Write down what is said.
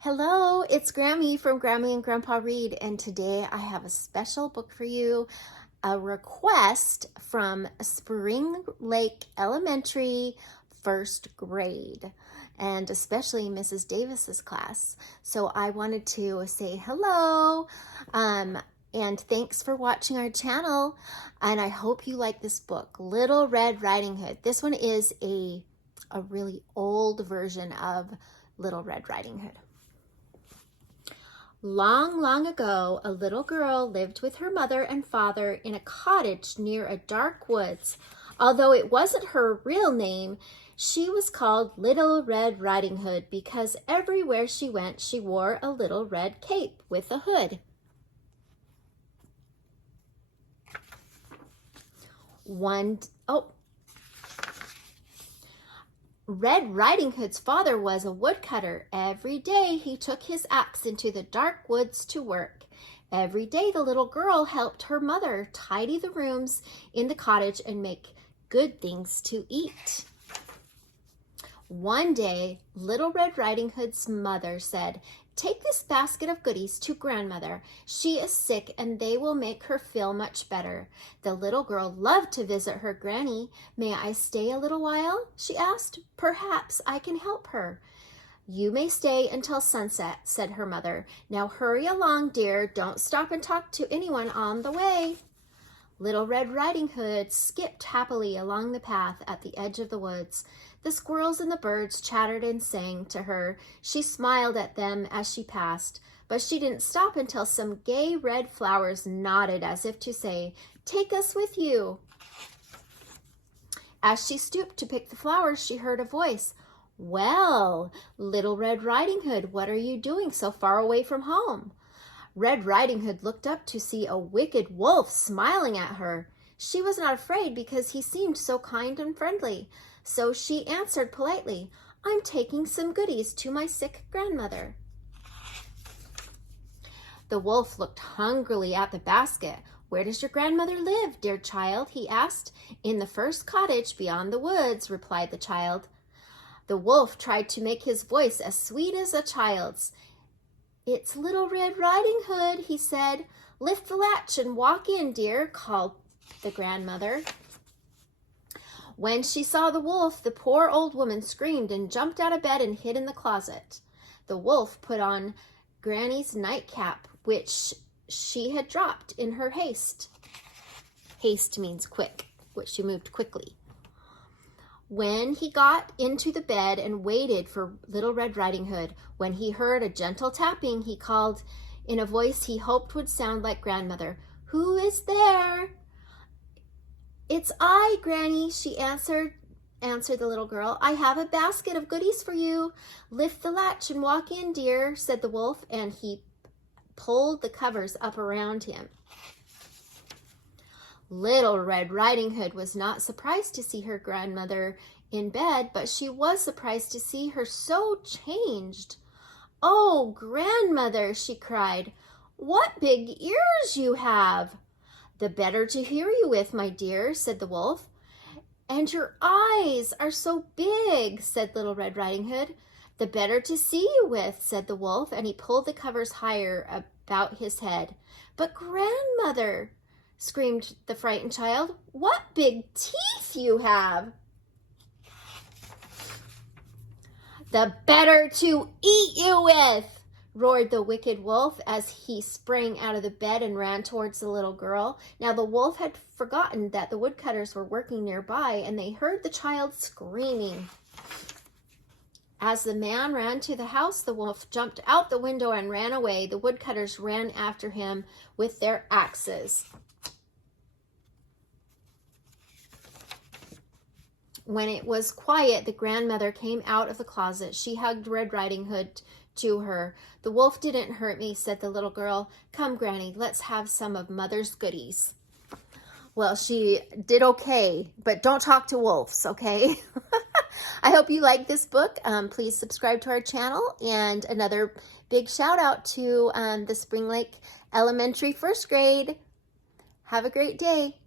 Hello, it's Grammy from Grammy and Grandpa Read, and today I have a special book for you, a request from Spring Lake Elementary, first grade, and especially Mrs. Davis's class. So I wanted to say hello, and thanks for watching our channel, and I hope you like this book, Little Red Riding Hood. This one is a really old version of Little Red Riding Hood. Long, long ago, a little girl lived with her mother and father in a cottage near a dark woods. Although it wasn't her real name, she was called Little Red Riding Hood because everywhere she went, she wore a little red cape with a hood. Red Riding Hood's father was a woodcutter. Every day he took his axe into the dark woods to work. Every day the little girl helped her mother tidy the rooms in the cottage and make good things to eat. One day, Little Red Riding Hood's mother said, "Take this basket of goodies to grandmother. She is sick and they will make her feel much better." The little girl loved to visit her granny. "May I stay a little while?" she asked. "Perhaps I can help her." "You may stay until sunset," said her mother. "Now hurry along, dear. Don't stop and talk to anyone on the way." Little Red Riding Hood skipped happily along the path at the edge of the woods. The squirrels and the birds chattered and sang to her. She smiled at them as she passed, but she didn't stop until some gay red flowers nodded as if to say, "Take us with you." As she stooped to pick the flowers, she heard a voice. "Well, Little Red Riding Hood, what are you doing so far away from home?" Red Riding Hood looked up to see a wicked wolf smiling at her. She was not afraid because he seemed so kind and friendly. So she answered politely, "I'm taking some goodies to my sick grandmother." The wolf looked hungrily at the basket. "Where does your grandmother live, dear child?" he asked. "In the first cottage beyond the woods," replied the child. The wolf tried to make his voice as sweet as a child's. "It's Little Red Riding Hood," he said. "Lift the latch and walk in, dear," called the grandmother. When she saw the wolf, the poor old woman screamed and jumped out of bed and hid in the closet. The wolf put on Granny's nightcap, which she had dropped in her haste. Haste means quick, which she moved quickly. When he got into the bed and waited for Little Red Riding Hood, when he heard a gentle tapping, he called in a voice he hoped would sound like grandmother, "Who is there?" "It's I, Granny," she answered the little girl. "I have a basket of goodies for you." "Lift the latch and walk in, dear," said the wolf, and he pulled the covers up around him. Little Red Riding Hood was not surprised to see her grandmother in bed, but she was surprised to see her so changed. "Oh, grandmother," she cried, "what big ears you have!" "The better to hear you with, my dear," said the wolf. "And your eyes are so big," said Little Red Riding Hood. "The better to see you with," said the wolf, and he pulled the covers higher about his head. "But grandmother," screamed the frightened child, "what big teeth you have!" "The better to eat you with," roared the wicked wolf as he sprang out of the bed and ran towards the little girl. Now the wolf had forgotten that the woodcutters were working nearby, and they heard the child screaming. As the man ran to the house, the wolf jumped out the window and ran away. The woodcutters ran after him with their axes. When it was quiet, the grandmother came out of the closet. She hugged Red Riding Hood to her. "The wolf didn't hurt me," said the little girl. "Come, Granny, let's have some of Mother's goodies." Well, she did okay, but don't talk to wolves, okay? I hope you like this book. Please subscribe to our channel, and another big shout out to the Spring Lake Elementary first grade. Have a great day.